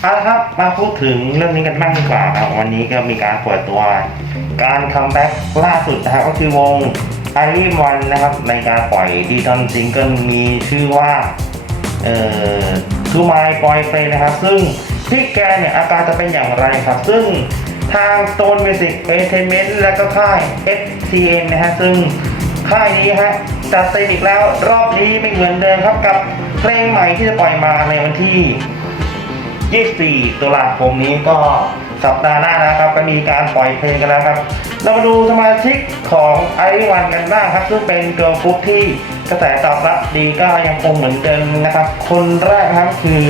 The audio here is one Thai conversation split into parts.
เอาละครับมาพูดถึงเรื่องนี้กันบ้างดีกว่าครับวันนี้ก็มีการเปิดตัว การคัมแบ็กล่าสุดนะครับก็คือวงไอริวันนะครับในการปล่อยดีตอนซิงเกิลมีชื่อว่าเอ่อทูมายปอยเฟนนะครับ ซึ่งพี่แกเนี่ยอาการจะเป็นอย่างไรครับ ซึ่งทาง Stone Music Entertainment และก็ค่าย FTN นะฮะซึ่งค่ายนี้ฮะจัดเต็มอีกแล้วรอบนี้ไม่เหมือนเดิมครับกับเพลงใหม่ที่จะปล่อยมาในวันที่ 24 ตุลาคมนี้ก็สัปดาห์หน้านะครับก็มีการปล่อยเพลงกันแล้วครับ เรามาดูสมาชิกของไอวันกันบ้างครับ ซึ่งเป็นเกิร์ลกรุ๊ปที่กระแสตอบรับดีก็ยังคงเหมือนเดิมนะครับ คนแรกครับคือ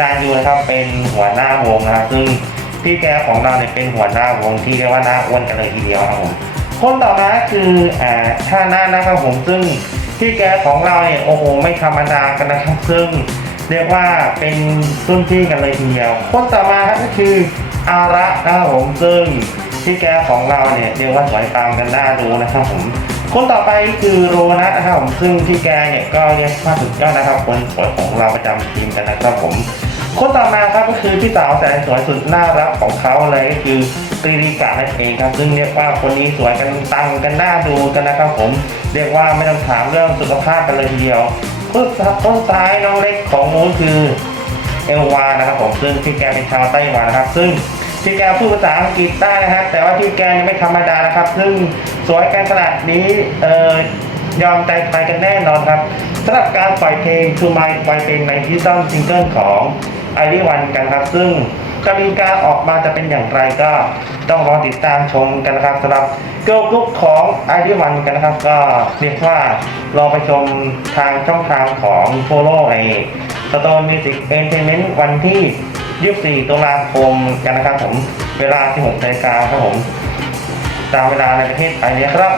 นางยูนะครับเป็นหัวหน้าวงนะครับซึ่งพี่แกของเราเนี่ยเป็นหัวหน้าวงที่เรียกว่าหน้าอ้วนกันเลยทีเดียวครับผมคนต่อมาคืออ่าท่าหน้านะครับผมซึ่งพี่แกของเราเนี่ยโอ้โหไม่ธรรมดากันนะครับซึ่ง เรียกว่าเป็นรุ่นพี่กันเลยทีเดียวคนต่อมาครับก็คืออาระนะครับผมซึ่งพี่แกของเราเนี่ยเรียกว่าสวยตามกันหน้าดูนะครับผมคนต่อไปคือโรนะนะครับผมซึ่งพี่แกเนี่ยก็เรียกว่าสุดยอดนะครับ คนสวยของเราประจำทีมกันนะครับผมคนต่อมาครับก็คือพี่สาวแสนสวยสุดน่ารักของเขาเลยก็คือตรีริกานั่นเองครับ ซึ่งเรียกว่าคนนี้สวยกันตังกันหน้าดูกันนะครับผม เรียกว่าไม่ต้องถามเรื่องสุขภาพกันเลยทีเดียว คนต้นซ้ายน้องเล็กของนู้นคือเอลวานะครับผมซึ่งพี่แกเป็นชาวไต้หวันนะครับ ซึ่งพี่แกพูดภาษาอังกฤษได้นะครับ แต่ว่าพี่แกนี่ไม่ธรรมดานะครับ ซึ่งสวยกันขนาดนี้เอ่อยอมใจใครกันแน่นอนครับสำหรับการปล่อยเพลง To My ปล่อยเพลงในที่ต้นซิงเกิลของไอริวันกันครับ ซึ่ง จะมีการออกมาจะเป็นอย่างไรก็ต้องรอติดตามชมกันนะครับสำหรับเกิร์ลกรุ๊ปของไอริวันกันนะครับ ก็เรียกว่ารอไปชมทางช่องทางของโฟโล่ในสโตนมิวสิกเอนเตอร์เทนเมนต์วันที่ 24 ตุลาคมกันนะครับผม เวลา16นาฬิกาครับผม ตามเวลาในประเทศไทยเนี่ยครับ